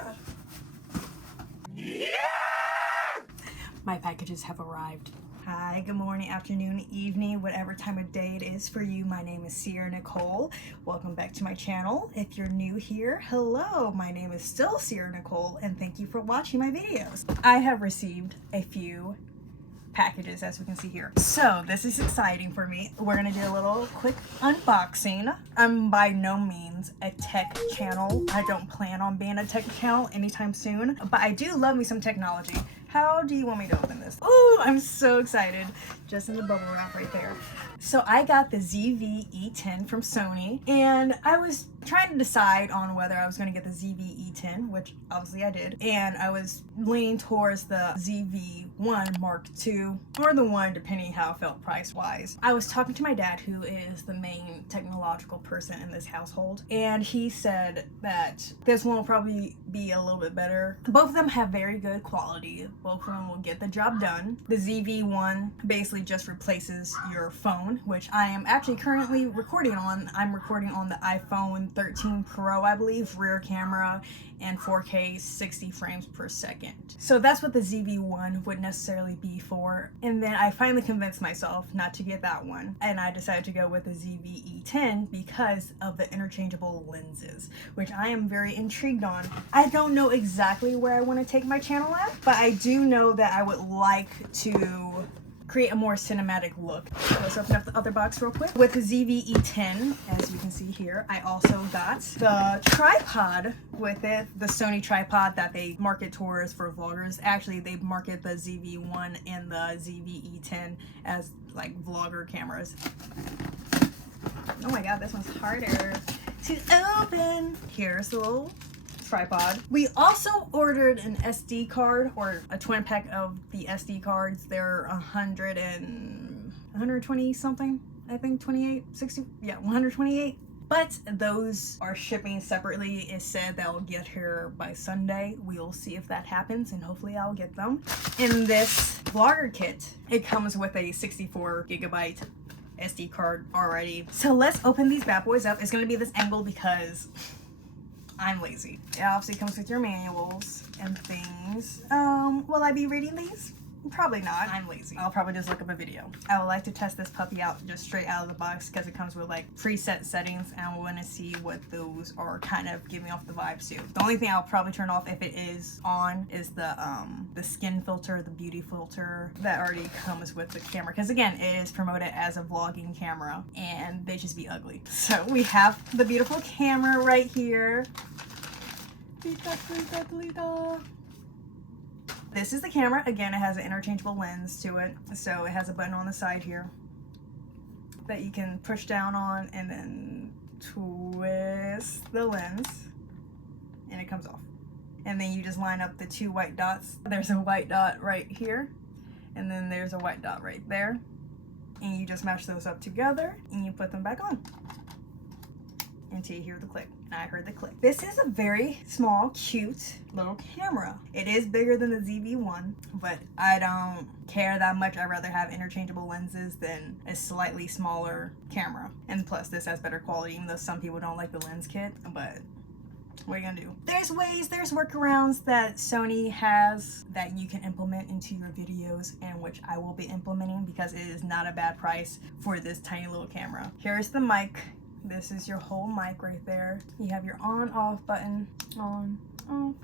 god. My packages have arrived. Hi, good morning, afternoon, evening, whatever time of day it is for you. My name is Sierra Nicole. Welcome back to my channel. If you're new here, hello. My name is still Sierra Nicole, and thank you for watching my videos. I have received a few packages, as we can see here. So this is exciting for me. We're gonna do a little quick unboxing. I'm by no means a tech channel. I don't plan on being a tech channel anytime soon, but I do love me some technology. How do you want me to open this? Oh, I'm so excited. Just in the bubble wrap right there. So I got the ZV-E10 from Sony, and I was trying to decide on whether I was going to get the ZV-E10, which obviously I did, and I was leaning towards the ZV-1 Mark II, or the one, depending how I felt price-wise. I was talking to my dad, who is the main technological person in this household, and he said that this one will probably be a little bit better. Both of them have very good quality. Both of them will get the job done. The ZV-1 basically just replaces your phone, which I am actually currently recording on. I'm recording on the iPhone 13 Pro, I believe, rear camera, and 4K 60 frames per second. So that's what the ZV-1 would necessarily be for. And then I finally convinced myself not to get that one, and I decided to go with the ZV-E10 because of the interchangeable lenses, which I am very intrigued on. I don't know exactly where I want to take my channel at, but I do know that I would like to create a more cinematic look. So let's open up the other box real quick. With the ZV-E10, as you can see here, I also got the tripod with it, the Sony tripod that they market towards for vloggers. Actually, they market the ZV-1 and the ZV-E10 as like vlogger cameras. Oh my god, this one's harder to open. Here's the little tripod. We also ordered an SD card, or a twin pack of the SD cards. They're 120 something, I think 28, 60, yeah, 128. But those are shipping separately. It said they'll get here by Sunday. We'll see if that happens, and hopefully I'll get them. In this vlogger kit, it comes with a 64 gigabyte SD card already. So let's open these bad boys up. It's gonna be this angle because I'm lazy. It obviously comes with your manuals and things. Will I be reading these? Probably not. I'm lazy. I'll probably just look up a video. I would like to test this puppy out just straight out of the box because it comes with like preset settings, and I want to see what those are kind of giving off the vibes to. The only thing I'll probably turn off if it is on is the skin filter, the beauty filter that already comes with the camera, because again, it is promoted as a vlogging camera and they just be ugly. So we have the beautiful camera right here. This is the camera. Again, it has an interchangeable lens to it. So it has a button on the side here that you can push down on and then twist the lens and it comes off. And then you just line up the two white dots. There's a white dot right here, and then there's a white dot right there. And you just mash those up together and you put them back on until you hear the click. And I heard the click. This is a very small, cute little camera. It is bigger than the ZV-1, but I don't care that much. I'd rather have interchangeable lenses than a slightly smaller camera. And plus, this has better quality, even though some people don't like the lens kit, but what are you gonna do? There's ways, there's workarounds that Sony has that you can implement into your videos, and which I will be implementing because it is not a bad price for this tiny little camera. Here's the mic. This is your whole mic right there. You have your on-off button. On,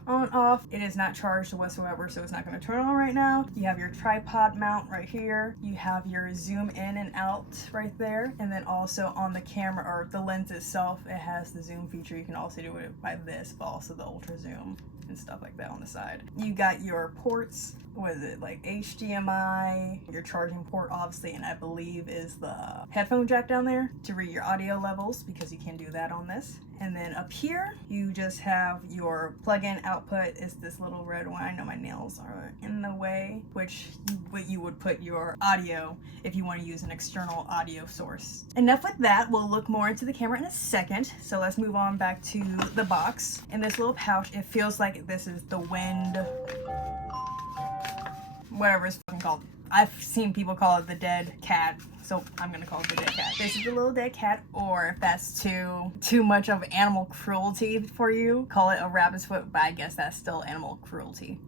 off. It is not charged whatsoever, so it's not going to turn on right now. You have your tripod mount right here. You have your zoom in and out right there. And then also on the camera, or the lens itself, it has the zoom feature. You can also do it by this, but also the ultra zoom and stuff like that on the side. You got your ports. What is it, like HDMI, your charging port obviously, and I believe is the headphone jack down there to read your audio levels, because you can do that on this. And then up here you just have your plug-in output. Is this little red one. I know my nails are in the way, which you would put your audio if you want to use an external audio source. Enough with that. We'll look more into the camera in a second, so let's move on back to the box. In this little pouch, it feels like this is the wind whatever it's fucking called. I've seen people call it the dead cat, so I'm gonna call it the dead cat. This is the little dead cat, or if that's too much of animal cruelty for you, call it a rabbit's foot, but I guess that's still animal cruelty.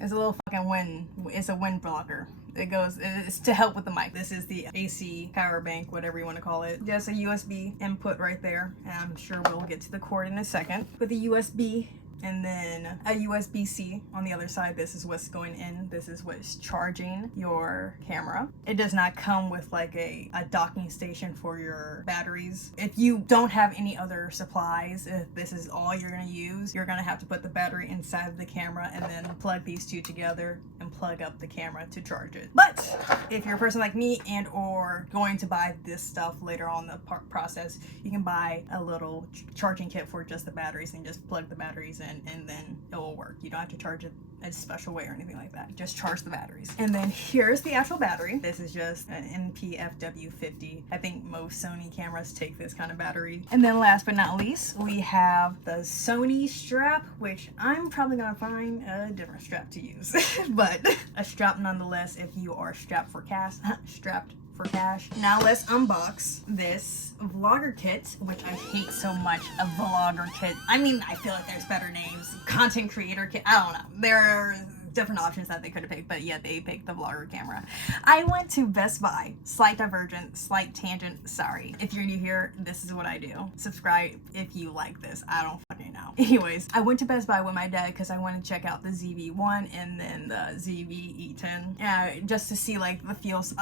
It's a little fucking it's a wind blocker. It's to help with the mic. This is the AC power bank, whatever you want to call it. Just a USB input right there, and I'm sure we'll get to the cord in a second. With the USB, and then a USB-C on the other side. This is what's going in. This is what's charging your camera. It does not come with like a docking station for your batteries. If you don't have any other supplies, if this is all you're gonna use, you're gonna have to put the battery inside of the camera and then plug these two together and plug up the camera to charge it. But if you're a person like me and or going to buy this stuff later on in the process, you can buy a little charging kit for just the batteries and just plug the batteries in, and then it will work. You don't have to charge it a special way or anything like that. Just charge the batteries. And then here's the actual battery. This is just an NPFW50. I think most Sony cameras take this kind of battery. And then last but not least, we have the Sony strap, which I'm probably gonna find a different strap to use. But a strap nonetheless if you are strapped for cash. Strapped for cash. Now let's unbox this vlogger kit, which I hate so much, a vlogger kit. I mean, I feel like there's better names. Content creator kit, I don't know. There are different options that they could have picked, but yeah, they picked the vlogger camera. I went to Best Buy. Slight divergent, slight tangent, sorry. If you're new here, this is what I do. Subscribe if you like this. I don't fucking know. Anyways, I went to Best Buy with my dad because I wanted to check out the ZV-1 and then the ZV-E10. Just to see like the feels.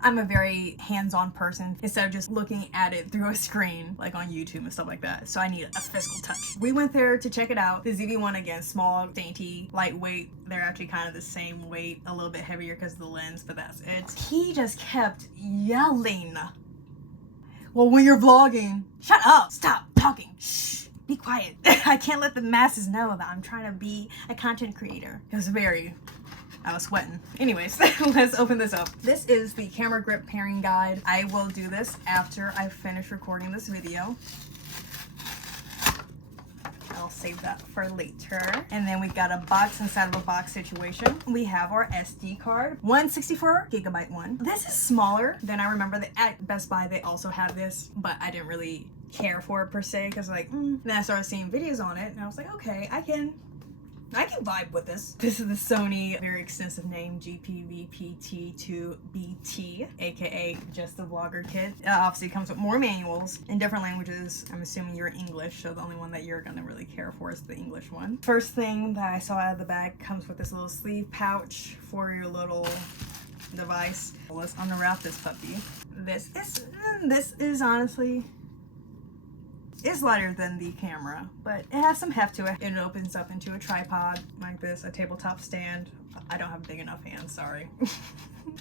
I'm a very hands-on person instead of just looking at it through a screen like on YouTube and stuff like that. So I need a physical touch. We went there to check it out. The ZV-1, again, small, dainty, lightweight. They're actually kind of the same weight, a little bit heavier because of the lens, but that's it. He just kept yelling. Well, when you're vlogging, shut up, stop talking, shh, be quiet. I can't let the masses know that I'm trying to be a content creator. I was sweating. Anyways, let's open this up. This is the camera grip pairing guide. I will do this after I finish recording this video. I'll save that for later. And then we've got a box inside of a box situation. We have our SD card, 164 gigabyte one. This is smaller than I remember. At Best Buy, they also have this, but I didn't really care for it per se because like, Then I started seeing videos on it and I was like, okay, I can vibe with this. This is the Sony, very extensive name, GPVPT2BT, aka just the vlogger kit. It obviously comes with more manuals in different languages. I'm assuming you're English, so the only one that you're gonna really care for is the English one. First thing that I saw out of the bag comes with this little sleeve pouch for your little device. Let's unwrap this puppy. This is honestly, it's lighter than the camera, but it has some heft to it. It opens up into a tripod like this, a tabletop stand. I don't have big enough hands, sorry.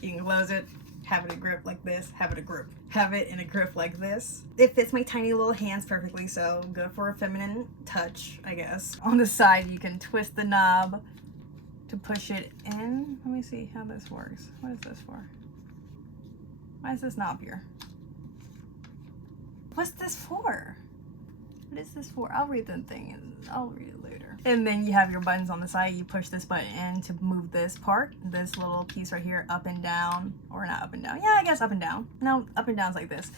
You can close it, have it in a grip like this, have it in a grip like this. It fits my tiny little hands perfectly, so good for a feminine touch, I guess. On the side, you can twist the knob to push it in. Let me see how this works. What is this for? Why is this knob here? What's this for? What is this for? I'll read the thing and I'll read it later. And then you have your buttons on the side. You push this button in to move this part, this little piece right here, up and down, or not up and down. Yeah, I guess up and down. No, up and down's like this.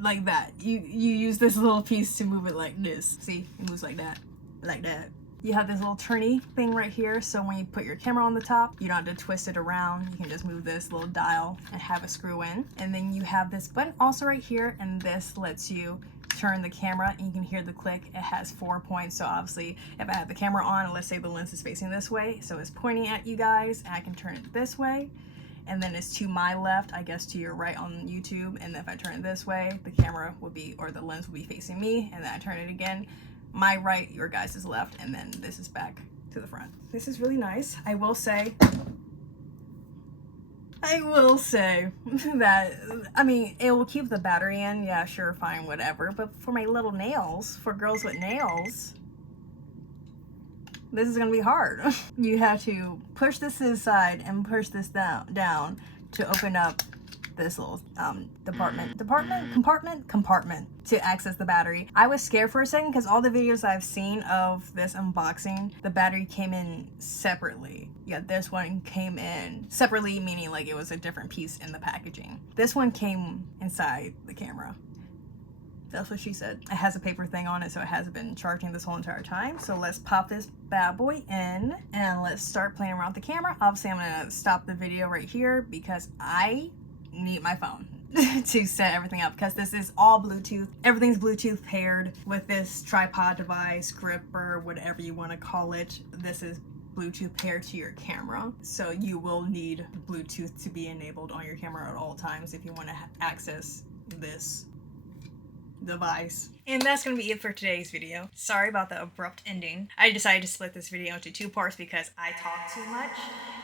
Like that. You use this little piece to move it like this. See, it moves like that, like that. You have this little turny thing right here, so when you put your camera on the top, you don't have to twist it around. You can just move this little dial and have a screw in. And then you have this button also right here, and this lets you turn the camera and you can hear the click. It has 4 points, so obviously if I have the camera on, let's say the lens is facing this way, so it's pointing at you guys, and I can turn it this way, and then it's to my left, I guess to your right on YouTube, and then if I turn it this way, the camera would be, or the lens will be facing me, and then I turn it again, my right, your guys' left, and then this is back to the front. This is really nice. I will say that, I mean, it will keep the battery in, yeah, sure, fine, whatever, but for my little nails, for girls with nails, this is gonna be hard. You have to push this to the side and push this down to open up this little compartment to access the battery. I was scared for a second because all the videos I've seen of this unboxing, the battery came in separately. Yeah, this one came in separately, meaning like it was a different piece in the packaging. This one came inside the camera. That's what she said. It has a paper thing on it, so it hasn't been charging this whole entire time. So let's pop this bad boy in and let's start playing around with the camera. Obviously, I'm gonna stop the video right here because I need my phone to set everything up, because this is all Bluetooth. Everything's Bluetooth paired with this tripod device, gripper, whatever you want to call it. This is Bluetooth paired to your camera, so you will need Bluetooth to be enabled on your camera at all times if you want to access this device. And that's going to be it for today's video. Sorry about the abrupt ending. I decided to split this video into 2 parts because I talk too much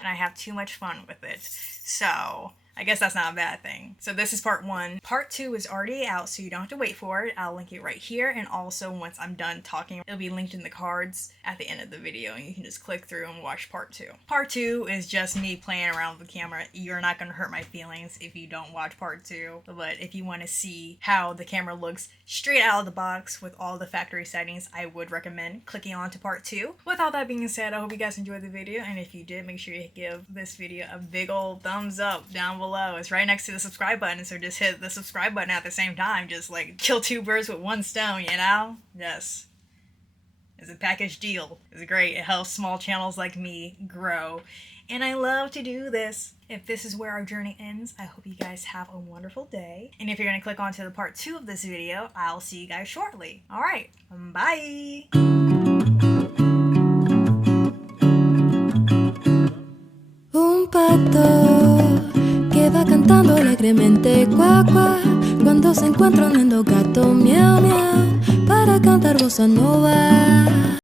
and I have too much fun with it. So I guess that's not a bad thing. So this is part 1. Part 2 is already out, so you don't have to wait for it. I'll link it right here, and also once I'm done talking, it'll be linked in the cards at the end of the video, and you can just click through and watch part 2. Part 2 is just me playing around with the camera. You're not gonna hurt my feelings if you don't watch part 2, but if you want to see how the camera looks straight out of the box with all the factory settings, I would recommend clicking on to part 2. With all that being said, I hope you guys enjoyed the video, and if you did, make sure you give this video a big old thumbs up down below. It's right next to the subscribe button, so just hit the subscribe button at the same time. Just like kill 2 birds with 1 stone, you know? Yes. It's a package deal. It's great. It helps small channels like me grow. And I love to do this. If this is where our journey ends, I hope you guys have a wonderful day. And if you're going to click onto the part 2 of this video, I'll see you guys shortly. Alright, bye! Un pato que va cantando alegremente cuá cuá cuando se encuentra un lindo gato miau miau para cantar bossa nova.